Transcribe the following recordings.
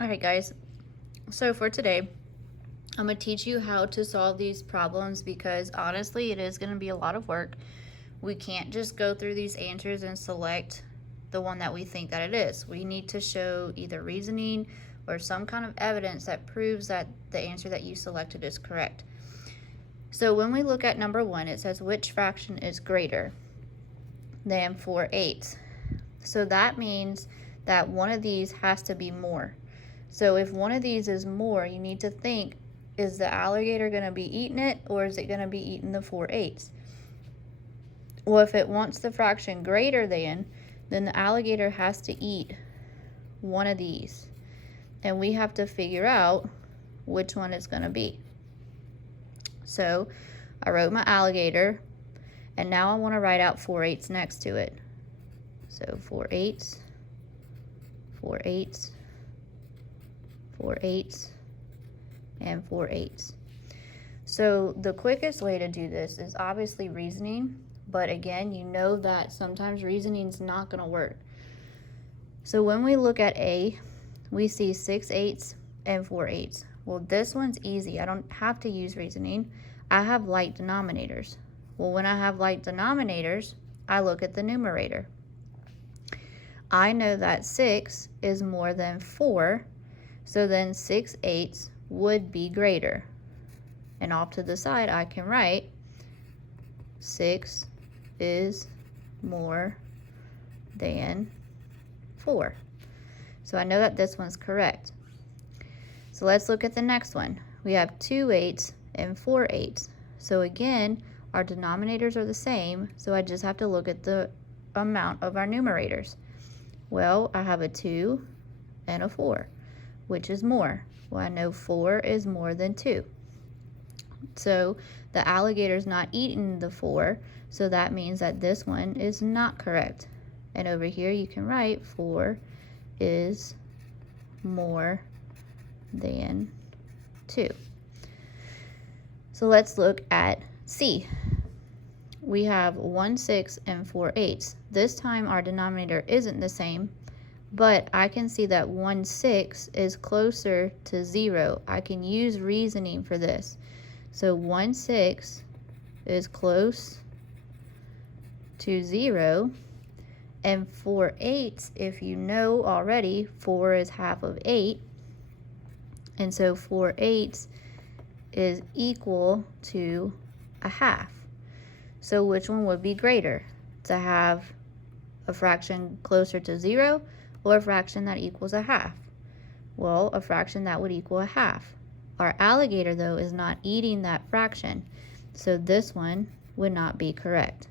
Alright guys, so for today, I'm going to teach you how to solve these problems because honestly it is going to be a lot of work. We can't just go through these answers and select the one that we think that it is. We need to show either reasoning or some kind of evidence that proves that the answer that you selected is correct. So when we look at number 1, it says which fraction is greater than 4/8. So that means that one of these has to be more. So if one of these is more, you need to think, is the alligator going to be eating it or is it going to be eating the 4/8? Well, if it wants the fraction greater than, then the alligator has to eat one of these. And we have to figure out which one it's going to be. So I wrote my alligator, and now I want to write out 4/8 next to it. So 4/8, 4/8, 4/8, and 4/8. So the quickest way to do this is obviously reasoning, but again, you know that sometimes reasoning is not going to work. So when we look at A, we see 6/8 and 4/8. Well, this one's easy. I don't have to use reasoning. I have like denominators. Well, when I have like denominators, I look at the numerator. I know that 6 is more than 4, so then 6/8 would be greater. And off to the side, I can write 6 is more than 4. So I know that this one's correct. So let's look at the next one. We have 2/8 and 4/8. So again, our denominators are the same, so I just have to look at the amount of our numerators. Well, I have a 2 and a 4. Which is more? Well, I know 4 is more than 2. So the alligator's not eating the 4, so that means that this one is not correct. And over here you can write 4 is more than 2. So let's look at C. We have 1/6 and 4/8. This time our denominator isn't the same, but I can see that 1/6 is closer to 0. I can use reasoning for this. So 1/6 is close to 0, and 4/8, if you know already, 4 is half of 8, and so 4/8 is equal to a half. So which one would be greater? To have a fraction closer to 0 or a fraction that equals a half? Well, a fraction that would equal a half. Our alligator, though, is not eating that fraction, so this one would not be correct.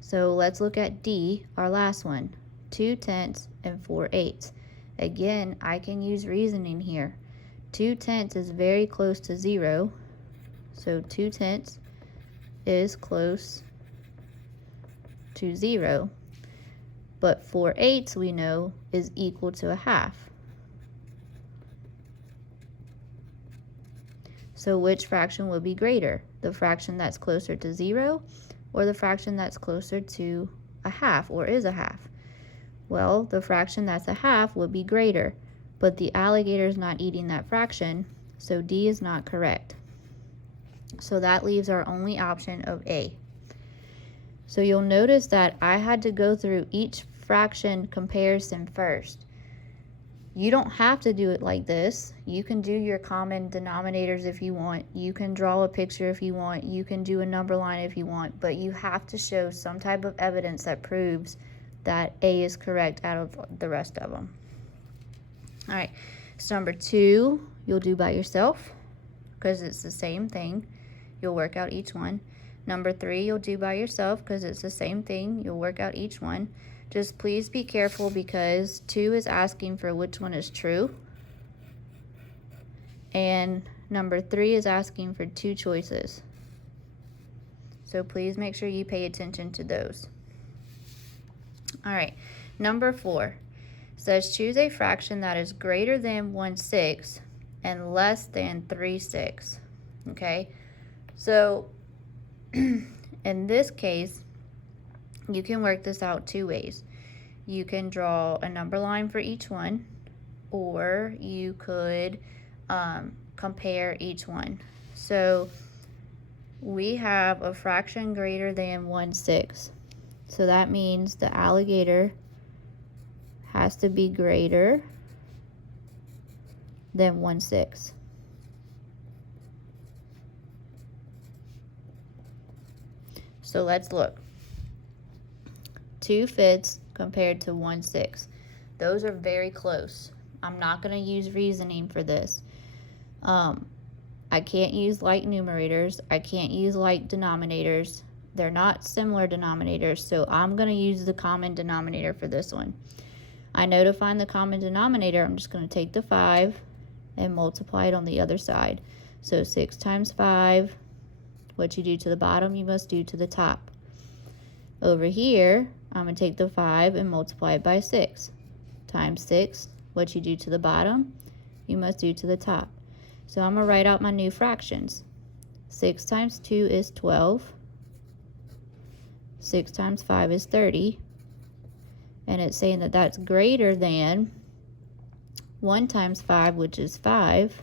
So let's look at D, our last one, 2/10 and 4/8. Again, I can use reasoning here. 2/10 is very close to 0, so 2/10 is close to 0, but 4/8 we know is equal to a half. So which fraction will be greater? The fraction that's closer to 0 or the fraction that's closer to a half or is a half? Well, the fraction that's a half would be greater, but the alligator is not eating that fraction, so D is not correct. So that leaves our only option of A. So you'll notice that I had to go through each fraction comparison first. You don't have to do it like this. You can do your common denominators if you want. You can draw a picture if you want. You can do a number line if you want, but you have to show some type of evidence that proves that A is correct out of the rest of them. All right, so number 2, you'll do by yourself because it's the same thing. You'll work out each one. Number 3, you'll do by yourself because it's the same thing. You'll work out each one. Just please be careful because 2 is asking for which one is true. And number 3 is asking for 2 choices. So please make sure you pay attention to those. All right, number 4 says choose a fraction that is greater than 1/6 and less than 3/6. Okay, so in this case, you can work this out 2 ways. You can draw a number line for each one, or you could compare each one. So we have a fraction greater than 1/6. So that means the alligator has to be greater than 1/6. So let's look. 2/5 compared to 1/6. Those are very close. I'm not going to use reasoning for this. I can't use like numerators. I can't use like denominators. They're not similar denominators, so I'm going to use the common denominator for this one. I know to find the common denominator, I'm just going to take the 5 and multiply it on the other side. So 6 times 5, what you do to the bottom, you must do to the top. Over here, I'm going to take the 5 and multiply it by 6. Times 6, what you do to the bottom, you must do to the top. So I'm going to write out my new fractions. 6 times 2 is 12. 6 times 5 is 30. And it's saying that that's greater than 1 times 5, which is 5,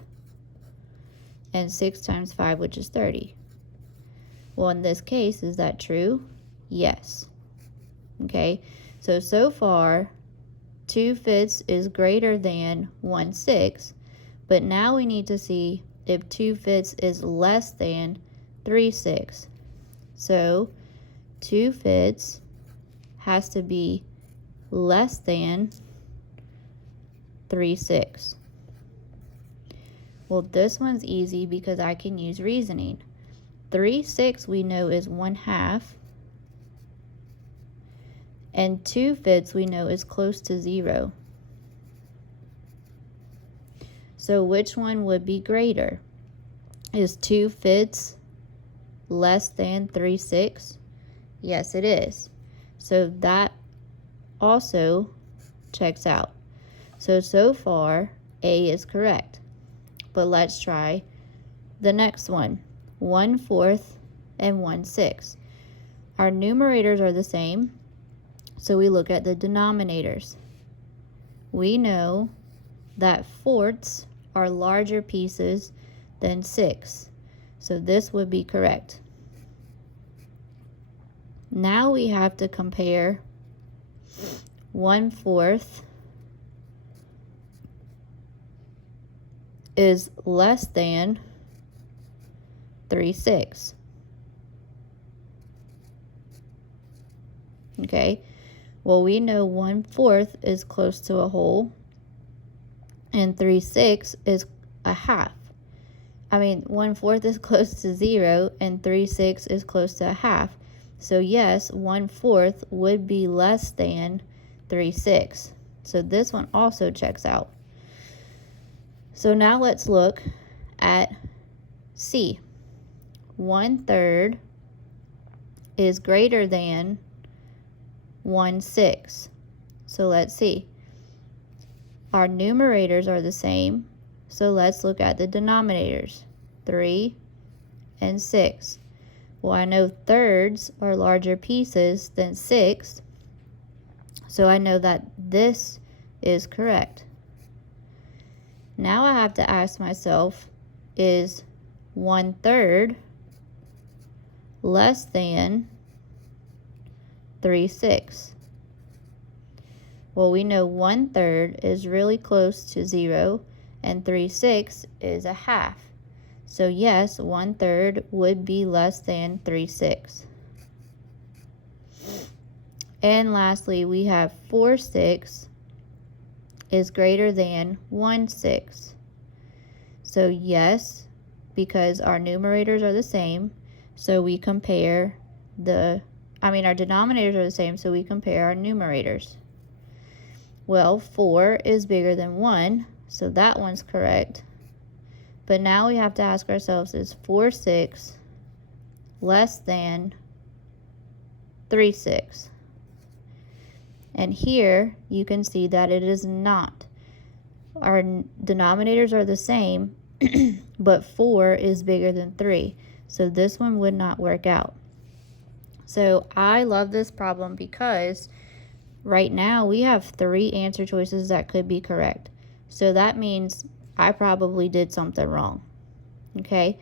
and 6 times 5, which is 30. Well, in this case, is that true? Yes. Okay, so far, 2/5 is greater than 1/6, but now we need to see if 2/5 is less than 3/6. So 2/5 has to be less than 3/6. Well, this one's easy because I can use reasoning. 3/6 we know is 1/2, and 2/5 we know is close to 0. So which one would be greater? Is 2/5 less than 3/6? Yes, it is. So that also checks out. So far, A is correct. But let's try the next one. 1/4 and 1/6. Our numerators are the same, so we look at the denominators. We know that fourths are larger pieces than 6, so this would be correct. Now we have to compare 1/4 is less than 3/6. Okay, well, we know 1/4 is close to a whole, and 3/6 is a half. 1/4 is close to 0, and 3/6 is close to a half. So yes, 1/4 would be less than 3/6. So this one also checks out. So now let's look at C. 1/3 is greater than 1/6. So let's see. Our numerators are the same, so let's look at the denominators. 3 and 6. Well, I know thirds are larger pieces than 6, so I know that this is correct. Now I have to ask myself, is 1/3 less than 3/6? Well, we know 1/3 is really close to 0, and 3/6 is a half. So yes, 1/3 would be less than 3/6. And lastly, we have 4/6 is greater than 1/6. So yes, because our numerators are the same, so we compare our denominators are the same, so we compare our numerators. Well, 4 is bigger than 1, so that one's correct. But now we have to ask ourselves, is 4/6 less than 3/6? And here you can see that it is not. Our denominators are the same, but 4 is bigger than 3. So this one would not work out. So I love this problem because right now we have 3 answer choices that could be correct. So that means I probably did something wrong. Okay?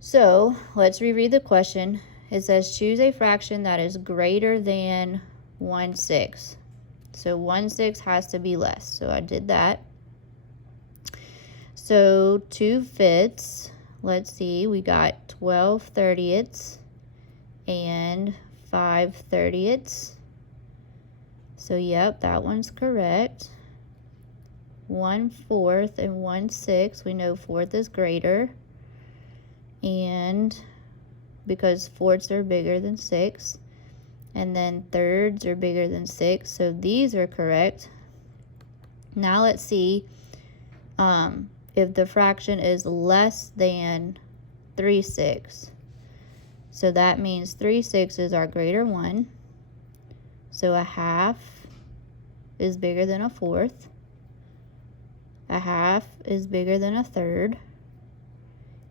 So let's reread the question. It says choose a fraction that is greater than 1/6. So 1/6 has to be less. So I did that. So 2/5, let's see, we got 12/30 and 5/30. So yep, that one's correct. 1/4 and 1/6, we know 4th is greater. And because 4ths are bigger than 6. And then 3rds are bigger than 6. So these are correct. Now let's see if the fraction is less than 3/6. So that means 3/6 are greater 1. So a half is bigger than a 4th. A half is bigger than a 3rd.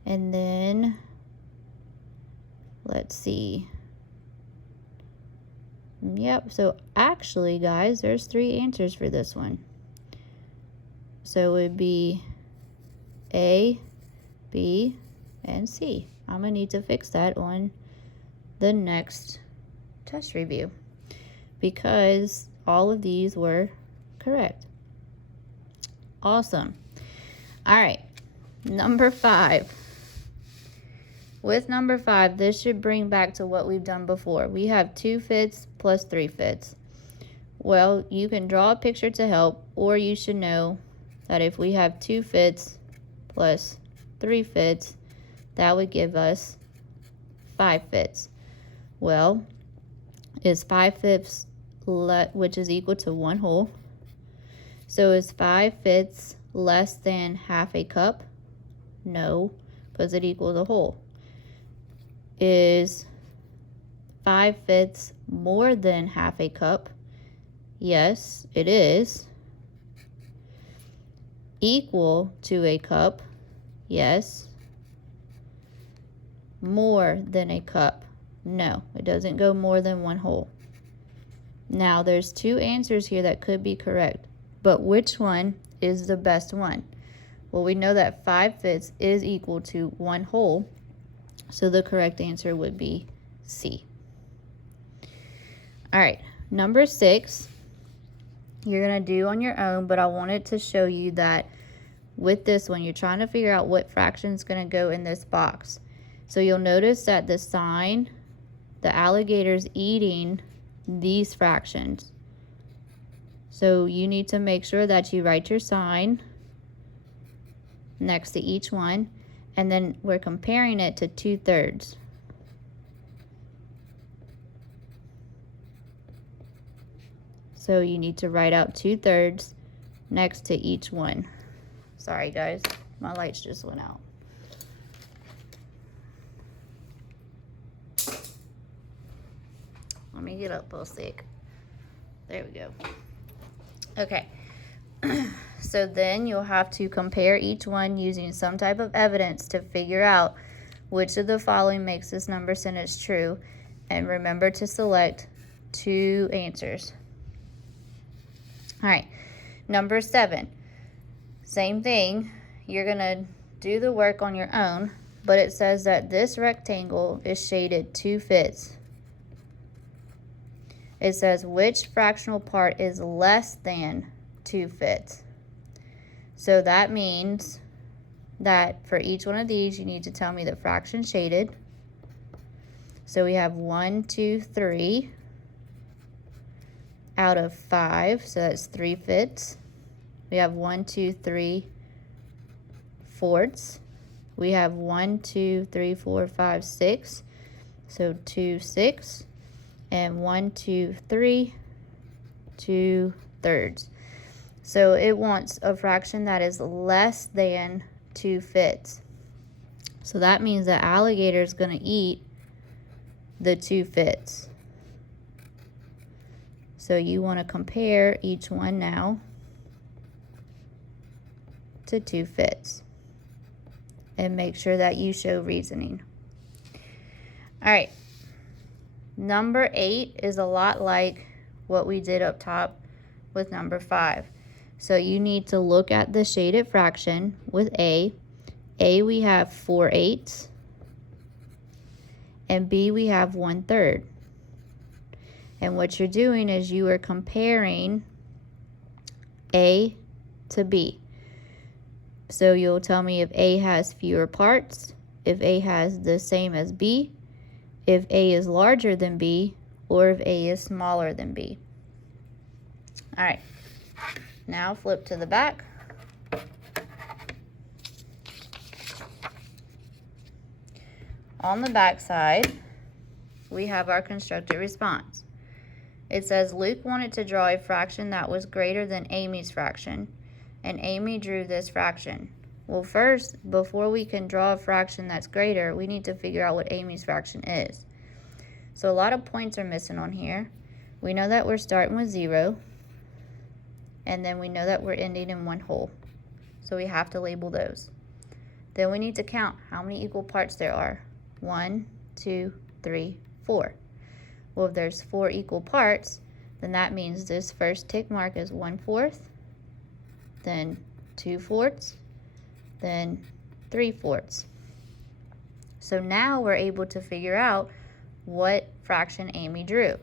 And then, let's see. Yep, so actually, guys, there's 3 answers for this one. So it would be A, B, and C. I'm going to need to fix that on the next test review because all of these were correct. Awesome. All right, number 5. With number 5, this should bring back to what we've done before. We have 2/5 plus 3/5. Well, you can draw a picture to help, or you should know that if we have 2/5 plus 3/5, that would give us 5/5. Well, is 5/5, which is equal to 1 whole. So is 5/5 less than half a cup? No, because it equals a whole. Is 5/5 more than half a cup? Yes, it is. Equal to a cup? Yes. More than a cup? No, it doesn't go more than 1 whole. Now, there's 2 answers here that could be correct, but which one is the best one? Well, we know that 5/5 is equal to 1 whole, so the correct answer would be C. All right, number 6, you're going to do on your own, but I wanted to show you that with this one, you're trying to figure out what fraction is going to go in this box. So you'll notice that the sign, the alligator's eating these fractions. So you need to make sure that you write your sign next to each one, and then we're comparing it to 2/3. So you need to write out 2/3 next to each one. Sorry guys, my lights just went out. Let me get up real sick. There we go. Okay. So then you'll have to compare each one using some type of evidence to figure out which of the following makes this number sentence true. And remember to select 2 answers. All right, number 7. Same thing. You're going to do the work on your own, but it says that this rectangle is shaded 2/5. It says which fractional part is less than 2/5. So that means that for each one of these, you need to tell me the fraction shaded. So we have 1, 2, 3 out of 5, so that's 3/5. We have 1, 2, 3 fourths. We have 1, 2, 3, 4, 5, 6, so 2/6. And 1, 2, 3 2/3. So it wants a fraction that is less than 2/5. So that means the alligator is going to eat the 2/5. So you want to compare each one now to 2/5 and make sure that you show reasoning. All right. Number 8 is a lot like what we did up top with number 5. So you need to look at the shaded fraction with A. A, we have 4/8, and B, we have 1/3. And what you're doing is you are comparing A to B. So you'll tell me if A has fewer parts, if A has the same as B, if A is larger than B, or if A is smaller than B. All right, now flip to the back. On the back side, we have our constructed response. It says Luke wanted to draw a fraction that was greater than Amy's fraction, and Amy drew this fraction. Well, first, before we can draw a fraction that's greater, we need to figure out what Amy's fraction is. So a lot of points are missing on here. We know that we're starting with 0, and then we know that we're ending in 1 whole. So we have to label those. Then we need to count how many equal parts there are. 1, 2, 3, 4. Well, if there's 4 equal parts, then that means this first tick mark is 1/4, then 2/4, then 3/4. So now we're able to figure out what fraction Amy drew.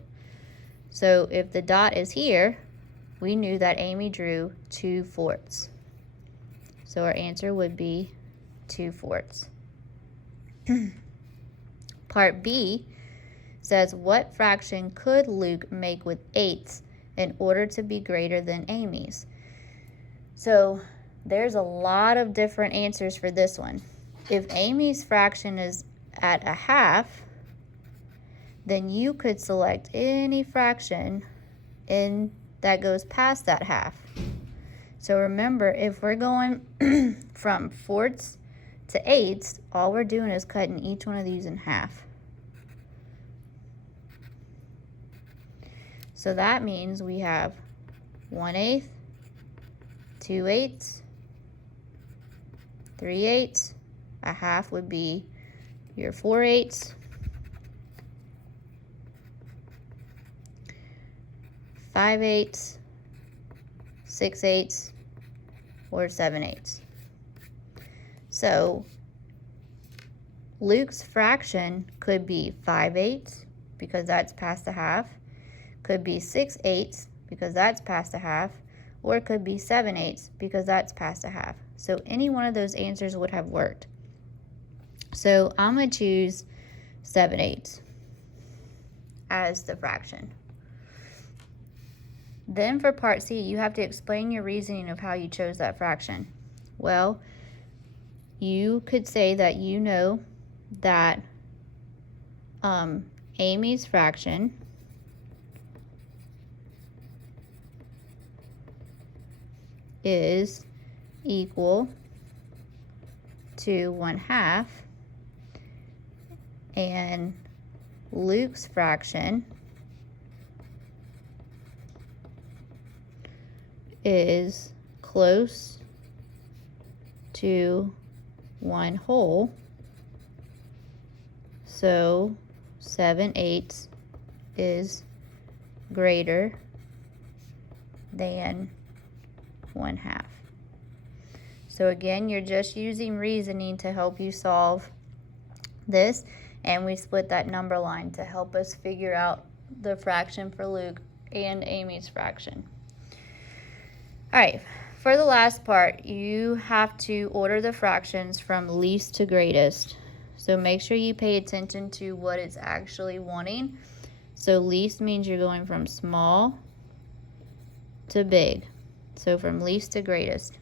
So if the dot is here, we knew that Amy drew 2/4. So our answer would be 2/4. Part B says, what fraction could Luke make with 8s in order to be greater than Amy's? So there's a lot of different answers for this one. If Amy's fraction is at 1/2, then you could select any fraction that goes past that 1/2. So remember, if we're going from 4ths to 8ths, all we're doing is cutting each one of these in half. So that means we have 1/8, 2/8, 3/8. 1/2 would be your 4/8. 5/8, 6/8, or 7/8. So Luke's fraction could be 5/8 because that's past 1/2. Could be 6/8 because that's past 1/2, or it could be 7/8 because that's past 1/2. So any one of those answers would have worked. So I'm going to choose 7/8 as the fraction. Then for part C, you have to explain your reasoning of how you chose that fraction. Well, you could say that you know that Amy's fraction is equal to 1/2, and Luke's fraction is close to 1 whole, so 7/8 is greater than 1/2. So again, you're just using reasoning to help you solve this, and we split that number line to help us figure out the fraction for Luke and Amy's fraction. All right, for the last part, you have to order the fractions from least to greatest. So make sure you pay attention to what it's actually wanting. So least means you're going from small to big. So from least to greatest.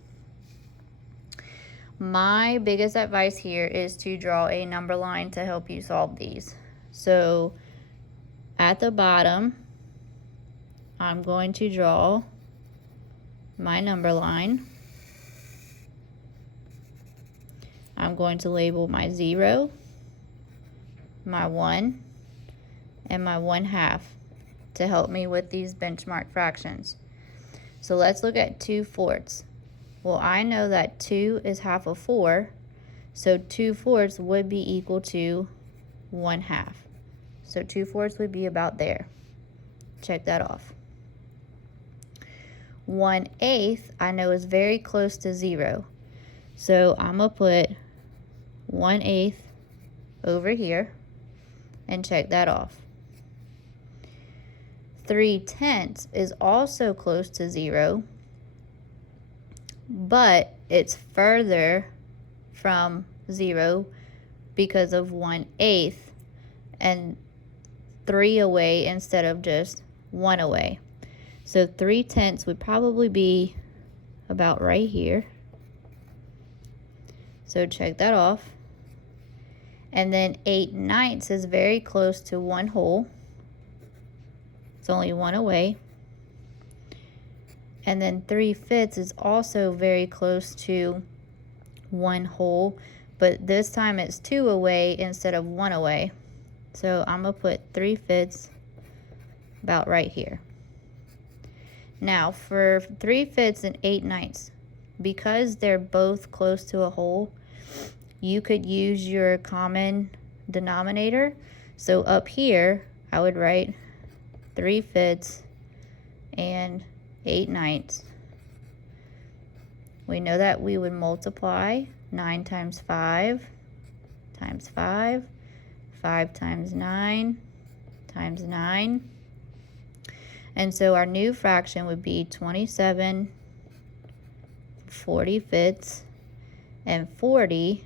My biggest advice here is to draw a number line to help you solve these. So at the bottom, I'm going to draw my number line. I'm going to label my 0, my 1, and my 1/2 to help me with these benchmark fractions. So let's look at 2/4. Well, I know that 2 is half of 4, so 2/4 would be equal to 1/2. So 2/4 would be about there. Check that off. 1/8 I know is very close to 0. So I'm going to put 1/8 over here and check that off. 3/10 is also close to 0, but it's further from 0 because of 1/8 and 3 away instead of just 1 away. So 3/10 would probably be about right here. So check that off. And then 8/9 is very close to 1 whole. It's only 1 away. And then 3/5 is also very close to 1 whole, but this time it's 2 away instead of 1 away. So I'm going to put 3/5 about right here. Now for 3/5 and 8/9, because they're both close to a whole, you could use your common denominator. So up here, I would write 3/5 and 8/9. We know that we would multiply 9 times 5 times 5, 5 times 9 times 9. And so our new fraction would be 27 45ths and 40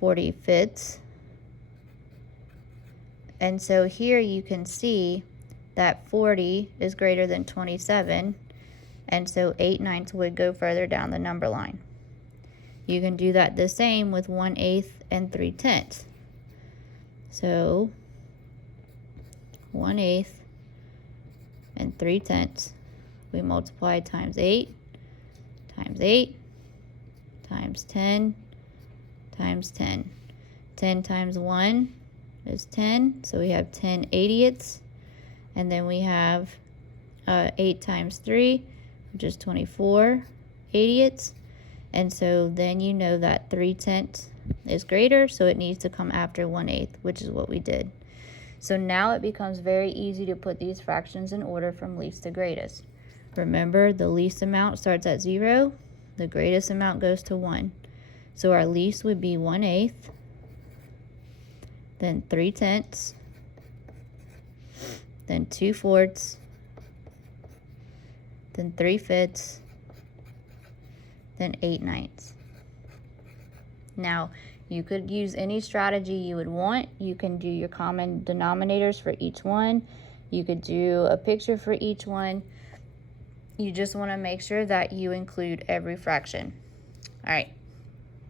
45ths. And so here you can see that 40 is greater than 27, and so 8/9 would go further down the number line. You can do that the same with 1/8 and 3/10. So 1/8 and 3/10, we multiply times 8 times 8 times 10 times 10. 10 times 1 is 10, so we have 10 80ths. And then we have 8 times 3, which is 24 80ths. And so then you know that 3/10 is greater, so it needs to come after 1/8, which is what we did. So now it becomes very easy to put these fractions in order from least to greatest. Remember, the least amount starts at 0, the greatest amount goes to 1. So our least would be 1/8, then 3/10, then 2/4, then 3/5, then 8/9. Now, you could use any strategy you would want. You can do your common denominators for each one. You could do a picture for each one. You just want to make sure that you include every fraction. All right.